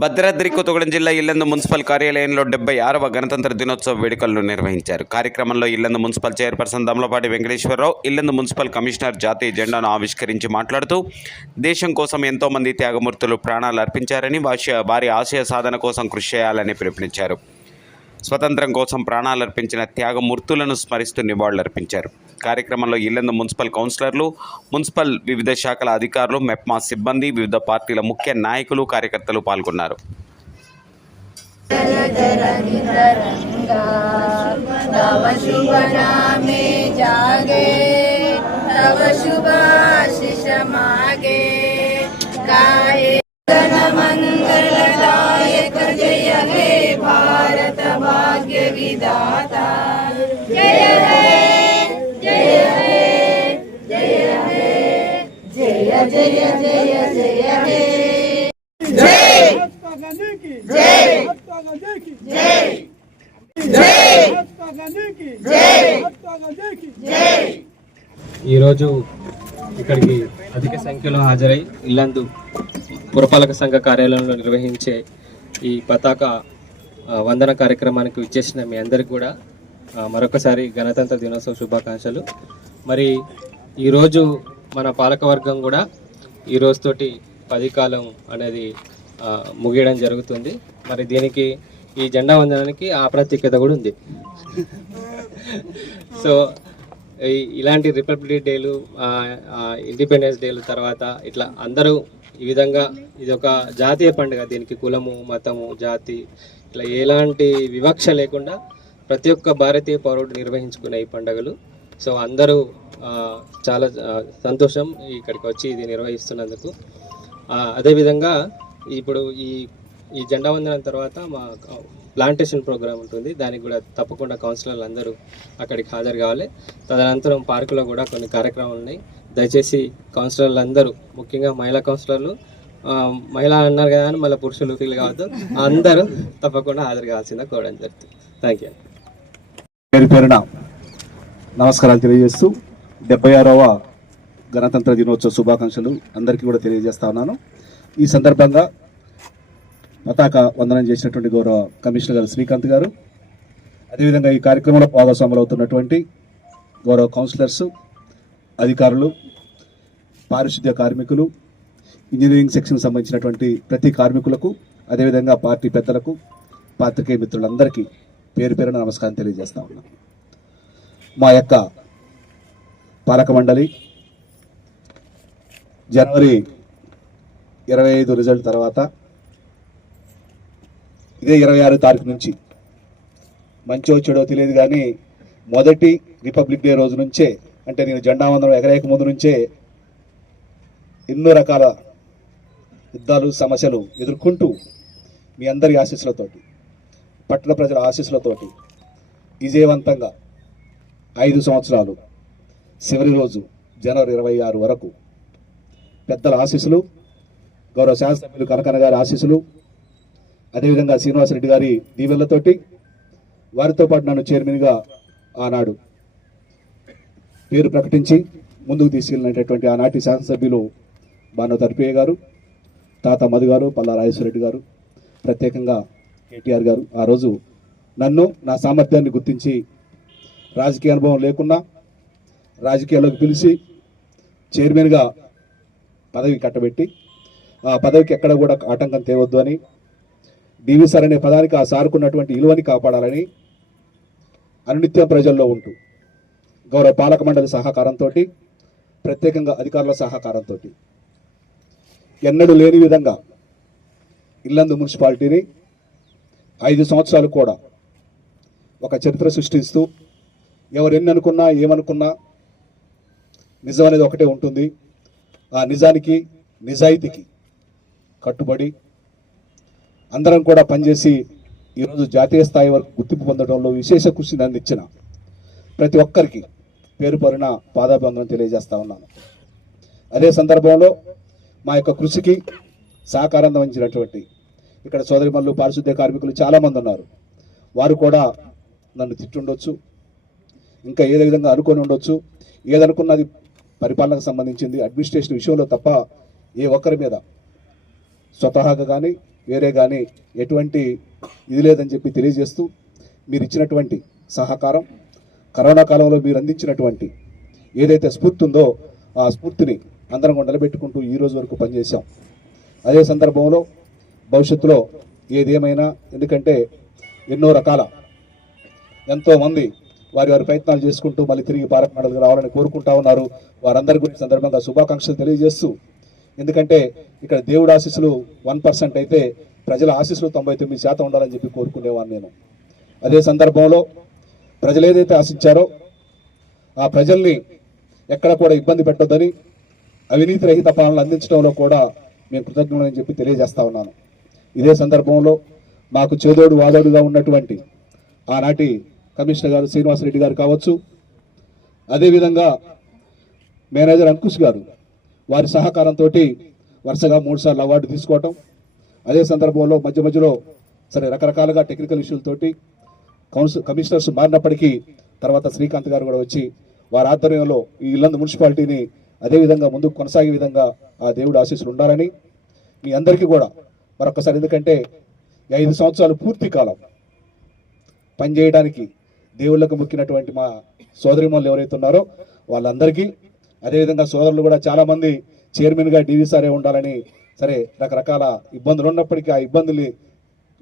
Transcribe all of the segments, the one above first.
భద్రాద్రి కొత్తగూడెం జిల్లా ఇల్లందు మున్సిపల్ కార్యాలయంలో డెబ్బై ఆరవ గణతంత్ర దినోత్సవ వేడుకలను నిర్వహించారు. కార్యక్రమంలో Yellandu municipal chairperson Damlapati Venkateswararao Yellandu municipal commissioner జాతీయ జెండాను ఆవిష్కరించి మాట్లాడుతూ దేశం కోసం ఎంతోమంది త్యాగమూర్తులు ప్రాణాలు అర్పించారని వారి వారి ఆశయ సాధన కోసం కృషి చేయాలని పిలుపునిచ్చారు. స్వతంత్రం కోసం ప్రాణాలర్పించిన త్యాగమూర్తులను స్మరిస్తూ నివాళులర్పించారు. కార్యక్రమంలో ఇల్లందు మున్సిపల్ కౌన్సిలర్లు మున్సిపల్ వివిధ శాఖల అధికారులు మెప్మా సిబ్బంది వివిధ పార్టీల ముఖ్య నాయకులు కార్యకర్తలు పాల్గొన్నారు. तव भारत भाग्य विदाता जय हे जय हे जय हे जय जय जय जय हे जय महात्मा गांधी की जय महात्मा गांधी की जय जय महात्मा गांधी की जय महात्मा गांधी की जय ఈరోజు ఇక్కడికి అధిక సంఖ్యలో హాజరై ఇల్లందు పురపాలక సంఘ కార్యాలయంలో నిర్వహించే ఈ పతాక ఆ, వందన కార్యక్రమానికి విచ్చేసిన మీ అందరికి కూడా మరొకసారి గణతంత్ర దినోత్సవ శుభాకాంక్షలు. మరి ఈరోజు మన పాలకవర్గం కూడా ఈ రోజుతోటి పది కాలం అనేది ముగియడం జరుగుతుంది. మరి దీనికి ఈ జెండా వందనానికి ఆ ప్రత్యేకత కూడా ఉంది. సో ఈ- ఇలాంటి రిపబ్లిక్ డేలు ఇండిపెండెన్స్ డేలు తర్వాత ఇట్లా అందరూ ఈ విధంగా ఇది ఒక జాతీయ పండుగ దీనికి కులము మతము జాతి ఇట్లా ఎలాంటి వివక్ష లేకుండా ప్రతి ఒక్క భారతీయ పౌరుడు నిర్వహించుకునే ఈ పండుగలు. సో అందరూ చాలా సంతోషం ఇక్కడికి వచ్చి ఇది నిర్వహిస్తున్నందుకు. అదేవిధంగా ఇప్పుడు ఈ ఈ జెండా వందనం తర్వాత మా ప్లాంటేషన్ ప్రోగ్రామ్ ఉంటుంది. దానికి కూడా తప్పకుండా కౌన్సిలర్లు అందరూ అక్కడికి హాజరు కావాలి. తదనంతరం పార్కులో కూడా కొన్ని కార్యక్రమాలు ఉన్నాయి. దయచేసి కౌన్సిలర్లు అందరూ ముఖ్యంగా మహిళా కౌన్సిలర్లు మహిళ అన్నారు కదా అని మళ్ళీ పురుషులు ఫీల్ కావద్దు. అందరూ తప్పకుండా హాజరు కావాల్సిందే కోరడం జరుగుతుంది. థ్యాంక్ యూ పేరు పేరున నమస్కారాలు తెలియజేస్తూ డెబ్బై ఆరవ గణతంత్ర దినోత్సవ శుభాకాంక్షలు అందరికీ కూడా తెలియజేస్తా ఉన్నాను. ఈ సందర్భంగా పతాక వందనం చేసినటువంటి గౌరవ కమిషనర్ గారు శ్రీకాంత్ గారు అదేవిధంగా ఈ కార్యక్రమంలో భాగస్వాములు అవుతున్నటువంటి గౌరవ కౌన్సిలర్స్ అధికారులు పారిశుద్ధ్య కార్మికులు ఇంజనీరింగ్ సెక్షన్ సంబంధించినటువంటి ప్రతి కార్మికులకు అదేవిధంగా పార్టీ పెద్దలకు పాత్రికేయ మిత్రులందరికీ పేరు పేరున నమస్కారం తెలియజేస్తా ఉన్నాం. మా యొక్క పాలక మండలి జనవరి ఇరవై ఐదు రిజల్ట్ తర్వాత ఇదే ఇరవై ఆరో తారీఖు నుంచి మంచో చెడో తెలియదు కానీ మొదటి రిపబ్లిక్ డే రోజు నుంచే అంటే నేను జెండా వందనం ఎగరేక ముందు నుంచే ఎన్నో రకాల యుద్ధాలు సమస్యలు ఎదుర్కొంటూ మీ అందరి ఆశీస్సులతోటి పట్టణ ప్రజల ఆశీస్సులతోటి విజయవంతంగా ఐదు సంవత్సరాలు చివరి రోజు జనవరి ఇరవై ఆరు వరకు పెద్దల ఆశీస్సులు గౌరవ శాసనసభ్యులు కనకన గారి ఆశీస్సులు అదేవిధంగా శ్రీనివాసరెడ్డి గారి దీవెళ్ళతోటి వారితో పాటు నన్ను చైర్మన్గా ఆనాడు పేరు ప్రకటించి ముందుకు తీసుకెళ్ళినటువంటి ఆనాటి శాసనసభ్యులు బాను తర్పయ్య గారు తాత మధు గారు పల్లా రాజేశ్వరరెడ్డి గారు ప్రత్యేకంగా కేటీఆర్ గారు. ఆ రోజు నన్ను నా సామర్థ్యాన్ని గుర్తించి రాజకీయ అనుభవం లేకున్నా రాజకీయాల్లోకి పిలిచి చైర్మన్గా పదవి కట్టబెట్టి ఆ పదవికి ఎక్కడ కూడా ఆటంకం తేవద్దు అని డివి సార్ అనే పదానికి ఆ సారుకున్నటువంటి విలువని కాపాడాలని అనునిత్యం ప్రజల్లో ఉంటూ గౌరవ పాలక మండలి సహకారంతో ప్రత్యేకంగా అధికారుల సహకారంతో ఎన్నడూ లేని విధంగా ఇల్లందు మున్సిపాలిటీని ఐదు సంవత్సరాలు కూడా ఒక చరిత్ర సృష్టిస్తూ ఎవరెన్ని అనుకున్నా ఏమనుకున్నా నిజం అనేది ఒకటే ఉంటుంది. ఆ నిజానికి నిజాయితీకి కట్టుబడి అందరం కూడా పనిచేసి ఈరోజు జాతీయ స్థాయి వరకు గుర్తింపు పొందడంలో విశేష కృషి అందించిన ప్రతి ఒక్కరికి పేరు పరిన పాదాభివందనం తెలియజేస్తా ఉన్నాను. అదే సందర్భంలో మా యొక్క కృషికి సహకారం అందించినటువంటి ఇక్కడ సోదరిమల్లు పారిశుద్ధ్య కార్మికులు చాలామంది ఉన్నారు. వారు కూడా నన్ను తిట్టుండొచ్చు ఇంకా ఏదే విధంగా అనుకొని ఉండొచ్చు. ఏదనుకున్నది పరిపాలనకు సంబంధించింది అడ్మినిస్ట్రేషన్ విషయంలో తప్ప ఏ ఒక్కరి మీద స్వతహాగా కానీ వేరే కానీ ఎటువంటి ఇది లేదని చెప్పి తెలియజేస్తూ మీరు ఇచ్చినటువంటి సహకారం కరోనా కాలంలో మీరు అందించినటువంటి ఏదైతే స్ఫూర్తి ఉందో ఆ స్ఫూర్తిని అందరం నిలబెట్టుకుంటూ ఈ రోజు వరకు పనిచేశాం. అదే సందర్భంలో భవిష్యత్తులో ఏదేమైనా ఎందుకంటే ఎన్నో రకాల ఎంతోమంది వారి వారి ప్రయత్నాలు చేసుకుంటూ మళ్ళీ తిరిగి భారత్ రావాలని కోరుకుంటా ఉన్నారు. వారందరి గురించి సందర్భంగా శుభాకాంక్షలు తెలియజేస్తూ ఎందుకంటే ఇక్కడ దేవుడు ఆశీస్సులు వన్ పర్సెంట్ అయితే ప్రజల ఆశీస్సులు తొంభై తొమ్మిది శాతం ఉండాలని చెప్పి కోరుకునేవాడిని నేను. అదే సందర్భంలో ప్రజలు ఏదైతే ఆశించారో ఆ ప్రజల్ని ఎక్కడ కూడా ఇబ్బంది పెట్టొద్దని అవినీతి రహిత పాలన అందించడంలో కూడా మేము కృతజ్ఞులని చెప్పి తెలియజేస్తా ఉన్నాను. ఇదే సందర్భంలో మాకు చేదోడు వాదోడుగా ఉన్నటువంటి ఆనాటి కమిషనర్ గారు శ్రీనివాసరెడ్డి గారు కావచ్చు అదేవిధంగా మేనేజర్ అంకుష్ గారు వారి సహకారంతో వరుసగా మూడుసార్లు అవార్డు తీసుకోవటం అదే సందర్భంలో మధ్య మధ్యలో సరే రకరకాలుగా టెక్నికల్ ఇష్యూలతోటి కౌన్సిల్ కమిషనర్స్ మారినప్పటికీ తర్వాత శ్రీకాంత్ గారు కూడా వచ్చి వారి ఆధ్వర్యంలో ఈ ఇల్లందు మున్సిపాలిటీని అదే విధంగా ముందుకు కొనసాగే విధంగా ఆ దేవుడు ఆశీస్సులు ఉండాలని మీ అందరికీ కూడా మరొకసారి ఎందుకంటే ఐదు సంవత్సరాలు పూర్తి కాలం పనిచేయడానికి దేవుళ్ళకు మొక్కినటువంటి మా సోదరిమణులు ఎవరైతే ఉన్నారో వాళ్ళందరికీ అదేవిధంగా సోదరులు కూడా చాలామంది చైర్మన్గా డీవీ సారే ఉండాలని సరే రకరకాల ఇబ్బందులు ఉన్నప్పటికీ ఆ ఇబ్బందుల్ని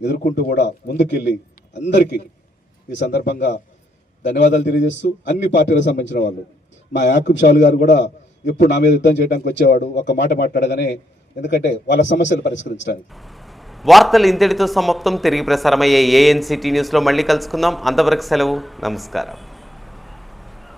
ఎదుర్కొంటూ కూడా ముందుకెళ్ళి అందరికీ ఈ సందర్భంగా ధన్యవాదాలు తెలియజేస్తూ అన్ని పార్టీలకు సంబంధించిన వాళ్ళు. మా యాకూబ్ షాలు గారు కూడా ఇప్పుడు నా మీద యుద్ధం చేయడానికి వచ్చేవాడు ఒక మాట మాట్లాడగానే ఎందుకంటే వాళ్ళ సమస్యలు పరిష్కరించడానికి. వార్తలు ఇంతటితో సమాప్తం. తిరిగి ప్రసారమయ్యే ఏఎన్సిటీ న్యూస్లో మళ్ళీ కలుసుకుందాం. అంతవరకు సెలవు. నమస్కారం.